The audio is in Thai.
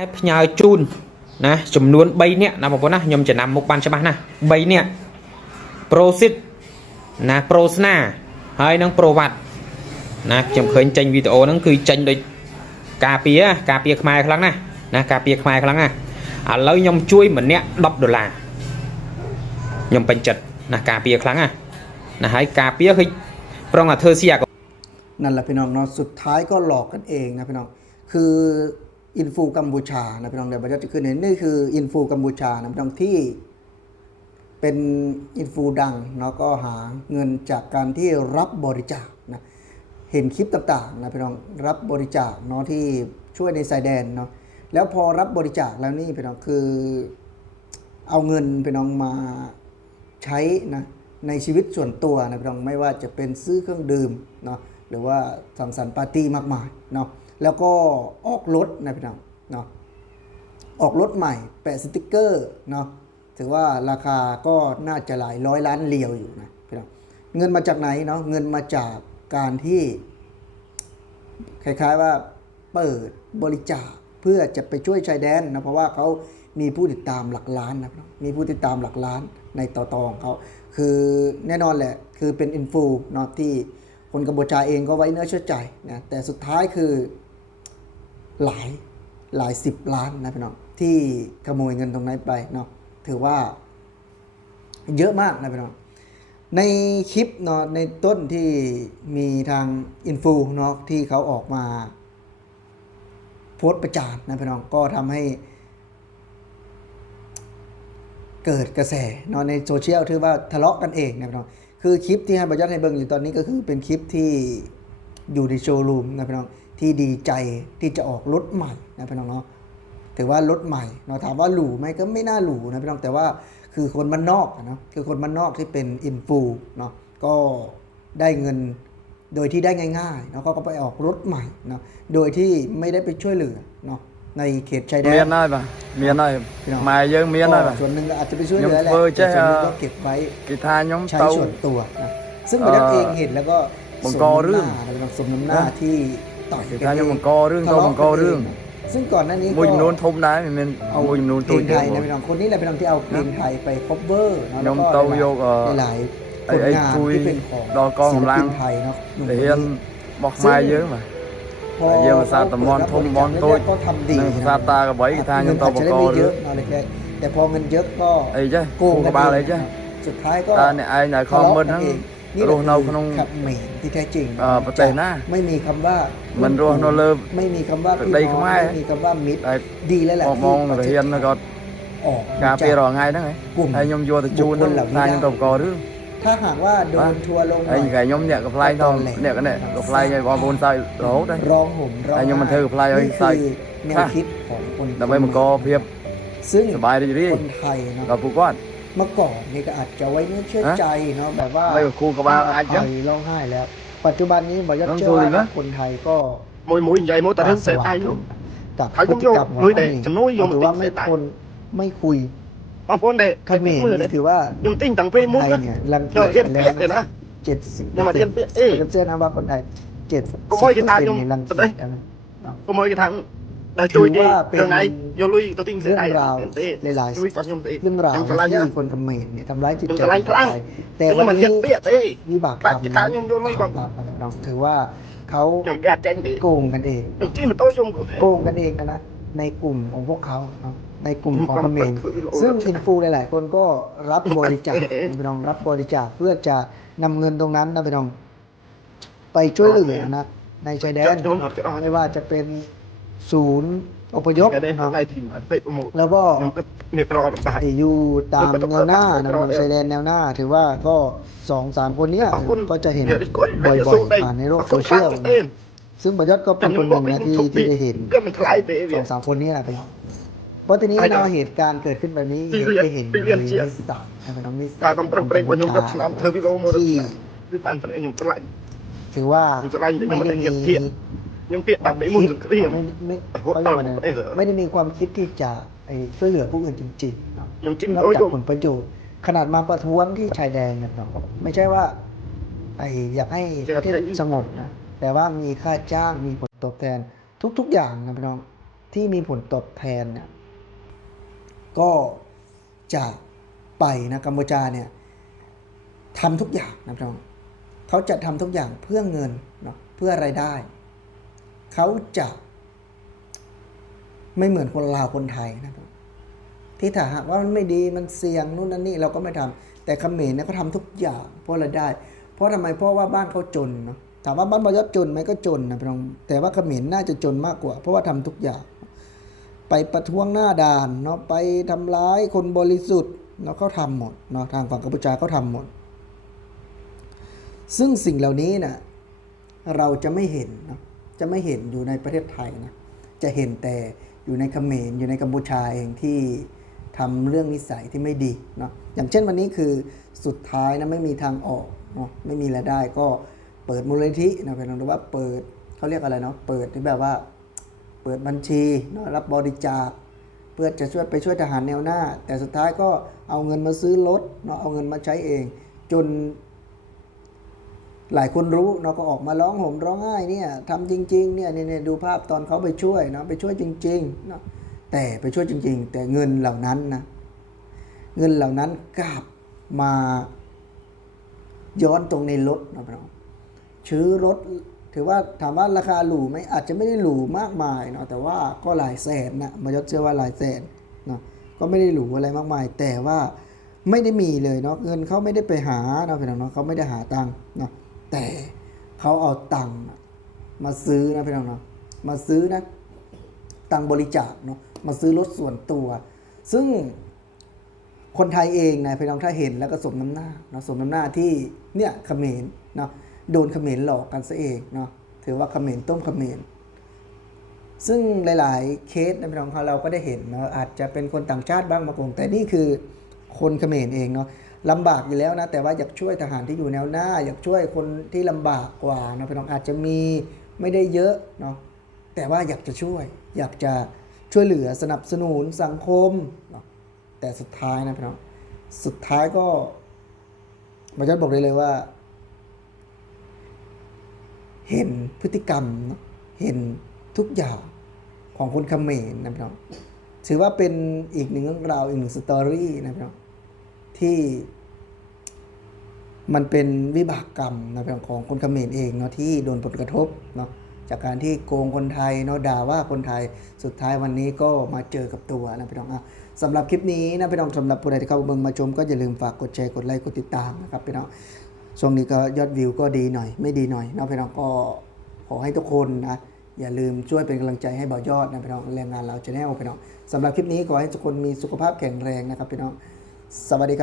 ហើយផ្ញើជូនណាចំនួន3នាក់ណាបងប្អូនណាខ្ញុំចំណាំមុខបានច្បាស់ណា3នាក់ Prosit ណា Prosna ហើយនឹង Provat ណាខ្ញុំឃើញចេញវីដេអូហ្នឹងគឺចេញដូចការពារការពារខ្មែរខ្លាំងណាស់ណាការពារខ្មែរខ្លាំងណាស់ឥឡូវខ្ញុំជួយម្នាក់10ដុល្លារខ្ញុំពេញចិត្តណាការពារខ្លាំងណាស់ណាហើយការពារគឺប្រងតែធ្វើស៊ីអាក นั่นแหละพี่น้องเนาะสุดท้ายก็หลอกกันเองนะพี่น้องคือ อินฟูกัมพูชานะพี่น้องเดี๋ยวบราจะขึ้นเห็นนี่คืออินฟูกัมพูชานะพี่น้องที่เป็นอินฟูดังเนาะก็หาเงินจากการที่รับบริจาคนะเห็นคลิปต่างๆนะพี่น้องรับบริจาคเนาะที่ช่วยในชายแดนเนาะแล้วพอรับบริจาคแล้วนี่พี่น้องคือเอาเงินพี่น้องมาใช้นะในชีวิตส่วนตัวนะพี่น้องไม่ว่าจะเป็นซื้อเครื่องดื่มเนาะหรือว่าสังสรรค์ปาร์ตี้มากมายเนาะ แล้วก็ออกรถนะพี่น้องเนาะออกรถใหม่แปะสติกเกอร์เนาะถือว่าราคาก็น่าจะหลายร้อยล้านเรียวอยู่นะพี่น้องเงินมาจากไหนเนาะเงินมาจากการที่คล้ายๆว่าเปิดบริจาคเพื่อจะไปช่วยชายแดนนะเพราะว่าเขามีผู้ติดตามหลักล้านนะครับมีผู้ติดตามหลักล้านในต่อตอของเขาคือแน่นอนแหละคือเป็นอินฟูเนาะที่คนกัมพูชาเองก็ไว้เนื้อเชื่อใจนะแต่สุดท้ายคือ หลายหลายสิบล้านนะพี่น้องที่ขโมยเงินตรงนั้นไปเนาะถือว่า เยอะมากนะพี่น้องในคลิปเนาะในต้นที่มีทางอินฟูเนาะที่เขาออกมา โพสต์ประจานนะพี่น้องก็ทำให้ เกิดกระแสเนาะในโซเชียลที่ว่าทะเลาะกันเองนะพี่น้องคือคลิปที่ให้บรรยัติให้เบิ่งอยู่ตอนนี้ก็คือเป็นคลิปที่อยู่ในโชว์รูมนะพี่น้อง ที่ดีใจที่จะออกรถใหม่นะพี่น้องเนาะถือว่ารถใหม่เนาะถามว่าหรูไหมก็ไม่น่าหรูนะพี่น้องแต่ว่าคือคนมันนอกนะคือคนมันนอกที่เป็นอินฟูเนาะก็ได้เงินโดยที่ได้ง่ายๆเนาะก็ไปออกรถใหม่เนาะโดยที่ไม่ได้ไปช่วยเหลือเนาะในเขตชายแดนเมียน้อยป่ะเมียน้อยมาเยอะเมียน้อยป่ะส่วนหนึ่งอาจจะไปช่วยเหลือแหละส่วนนึงก็เก็บไว้กีทานยงใช้ส่วนตัวนะซึ่งประเเองเห็นแล้วก็สมน้ำหน้าสมน้ำหน้าที่ ต่อยกันเองมังกรเรื่องเขามังกรเรื่อง ซึ่งก่อนหน้านี้มวยจำนวนทบได้มันเอามวยจำนวนตัวไทยนะพี่น้องคนนี้แหละเป็น้องที่เอาเพลงไทยไปคอฟเวอร์เนาะแล้วก็หลายผลงานที่เป็นของดอกองลังไทยเนาะแต่เฮียนบอกมาเยอะมาเยอะภมษาตะมอนทมมอนตัวนึงภาษาตากระบกีทางยังต่อบกอเยอะแต่พอเงินเยอะก็โกงกันไปเลยจ้า สุดท้ายก็กนไอ้ไหนคอมเมนทั้งโรงเราขนงขับเหม็นที่แท้จริงประเทศหน้าไม่มีคำว่ามันรวโนเลิฟไม่มีคำว่าพี่น้องไม่มีคำว่ามิตรดีแล้วแหละมองเรียนแล้วก็ออกกาไปรอไงนั่นไงไอ้ยมโยตะจูนนายยมตบกอหรือถ้าหากว่าโดนทัวลงไอ้ไก่ยมเนี่ยกับไฟทองเนี่ยก็เนี่ยกับไยไงบอลบนใส่โหลได้ร้องห่มร้องไอ้ยมมันเธอกับไฟไอ้ใส่แนวคิดของคนแต่ไม่มันก็เพียบซึ่งสบายดีดีคนไทยนะกับผู้ก้อน เมื่อก่อนนี่ก็อาจจะไว้เนื้อเชื่อใจเนาะแบบว่าไม่ครูกับว่าอาจจะร้องไห้แล้ว ปัจจุบันนี้บอยอดเชื่อว่าคนไทยก็มวยมวยใหญ่มวยต่เงเสีนตายอยู่กับพฤติกรรมของตัวเองถือว่าไม่คนไม่คุยบางคนเด็กขมิ้นถือว่ายุ่งติ้งต่างเพศมุ้งเนี่ยรังเกียจแล้วนะเจ็ดสิบเปอร์เจ็นต์เชื่อนะว่าคนไทยเจ็ดสิบเปอร์เจ็นต์รังเกียจขโมยกระทาง ถือว่าเป็นเรื่องราวหลายๆเรื่องราวที่คนเมรเนี่ยทำร้ายจิตใจคนแต่ Tức วัน mình นี้ nhận biết บากกรรมนั้นขบาปขอราถือว่าเขาโกงกันเอง จริมันโตชมกูโกงกันเองนะนะในกลุ่มของพวกเขาในกลุ่มของเมรซึ่งอินฟูหลาย ๆ คนก็รับบริจาคพี่น้องรับบริจาคเพื่อจะนำเงินตรงนั้นนะพี่อง ไปช่วยเหลือนะในชายแดน ไม่ว่าจะเป็น ศูนย์อพยพนะครับแล้วก็อยู่ตามแนวหน้านะชายแดนแนวหน้า ถือว่าก็สองสามคนเนี้ยก็จะเห็นบ่อยๆผ่านในโลกโซเชียลซึ่งบยศก็เป็นคนหนึ่งนะที่ที่ได้เห็นสองสามคนนี้แหละไปเพราะทีนี้เราเหตุการณ์เกิดขึ้นแบบนี้ได้เห็นในนิสตาในนิสตาที่ถือว่าไม่ได้มี ยบยังเปียกตับไปมุ่งสุดเรียไม่ไม่เขาเรียกว่าอะไรไม่ได้มีความคิดที่จะไอ้ช่วยเหลือผู้อื่นจริงๆเนาะยังจิ้มนอกโอ้ยจากผลประโยชน์ขนาดมาประท้วงที่ชายแดนกันเนาะไม่ใช่ว่า ไอ้อยากให้ประเทศสงบนะแต่ว่ามีค่าจ้างมีผลตอบแทน ทุก ๆ อย่างนะพี่น้องที่มีผลตอบแทนเนี่ยก็จะไปนะกัมพูชาเนี่ยทำทุกอย่างนะพี่น้องเขาจะทำทุกอย่างเพื่อเงินเนาะเพื่อไรายได้ เขาจะไม่เหมือนคนลาวคนไทยนะครับที่ถ้าหากว่ามันไม่ดีมันเสี่ยงนู่นนั่นนี่เราก็ไม่ทำแต่เขมรเนี่ยเขาทำทุกอย่างเพราะรายได้ เพราะทำไมเพราะว่าบ้านเขาจนเนาะถามว่าบ้านบอยศจนไหมก็จนนะพี่น้องแต่ว่าเขมรน่าจะจนมากกว่า เพราะว่าทำทุกอย่าง ไปประท้วงหน้าด่านเนาะไปทำร้ายคนบริสุทธิ์เนาะเขาทำหมดเนาะทางฝั่งกัมพูชาเขาทำหมด ซึ่งสิ่งเหล่านี้นะเราจะไม่เห็นเนาะ จะไม่เห็นอยู่ในประเทศไทยนะจะเห็นแต่อยู่ในเขมรอยู่ในกัมพูชาเองที่ทำเรื่องนิสัยที่ไม่ดีเนาะอย่างเช่นวันนี้คือสุดท้ายนะไม่มีทางออกเนาะไม่มีรายได้ก็เปิดมูลนิธินะเป็นหรือว่าเปิดเขาเรียกอะไรเนาะเปิดที่แบบว่าเปิดบัญชีเนาะรับบริจาค เพื่อจะช่วยไปช่วยทหารแนวหน้า แต่สุดท้ายก็เอาเงินมาซื้อรถเนาะเอาเงินมาใช้เอง จน หลายคนรู้เนาะก็ออกมาร้องห่มร้องไห้เนี่ยทำจริงๆเนี่ยเนี่ยเนี่ยดูภาพตอนเขาไปช่วยเนาะไปช่วยจริงๆเนาะแต่ไปช่วยจริง ๆ แต่เงินเหล่านั้นนะเงินเหล่านั้นกลับมาย้อนตรงในรถนะพี่น้องชื้อรถถือว่าถามว่าราคาหรูไหมอาจจะไม่ได้หรูมากมายเนาะแต่ว่าก็หลายแสนนะมายศเชื่อว่าหลายแสนเนาะก็ไม่ได้หรูอะไรมากมาย แต่ว่าไม่ได้มีเลยเนาะเงินเขาไม่ได้ไปหาเนาะพี่น้องเนาะเขาไม่ได้หาตังค์เนาะ แต่เขาเอาตังค์มาซื้อนะพี่น้องเนาะมาซื้อนะตังบริจาคเนาะมาซื้อรถส่วนตัว ซึ่งคนไทยเองนะพี่น้องถ้าเห็นแล้วก็สมน้ำหน้าเนาะสมน้ำหน้าที่เนี่ยเขมรเนาะโดนเขมรหลอกกันซะเองเนาะถือว่าเขมรต้มเขมรซึ่งหลาย ๆ เคสนะพี่น้องเราก็ได้เห็นเนาะอาจจะเป็นคนต่างชาติบ้างบางคนแต่นี่คือคนเขมรเองเนาะ ลำบากอยู่แล้วนะ แต่ว่าอยากช่วยทหารที่อยู่แนวหน้า อยากช่วยคนที่ลำบากกว่านะพี่น้องอาจจะมีไม่ได้เยอะเนาะแต่ว่าอยากจะช่วย อยากจะช่วยเหลือสนับสนุนสังคมเนาะแต่สุดท้ายนะพี่น้องสุดท้ายก็มาจัดบอกได้เลยว่า เห็นพฤติกรรมเเห็นทุกอย่างของคนเขมรนะพี่น้องถือว่าเป็นอีกหนึ่งเรื่องราวอีกหนึ่งสตอรี่นะพี่น้อง ที่มันเป็นวิบากกรรมนะพี่น้องของคนเขมรเองเนาะที่โดนผลกระทบเนาะจากการที่โกงคนไทยเนาะด่าว่าคนไทยสุดท้ายวันนี้ก็มาเจอกับตัวนะพี่น้องอะสำหรับคลิปนี้นะพี่น้องสำหรับผู้ใดที่เข้ามาเบิ่งมาชม ก็อย่าลืมฝากกดแชร์กดไลค์กดติดตามนะครับพี่น้องช่วงนี้ก็ยอดวิวก็ดีหน่อย ไม่ดีหน่อยนะพี่น้องก็ขอให้ทุกคนนะอย่าลืมช่วยเป็นกำลังใจให้บ่าวยอดนะพี่น้องแรงงานเราจะแน่พี่น้องสำหรับคลิปนี้ขอให้ทุกคนมีสุขภาพแข็งแรงนะครับพี่น้องสวัสดีครับ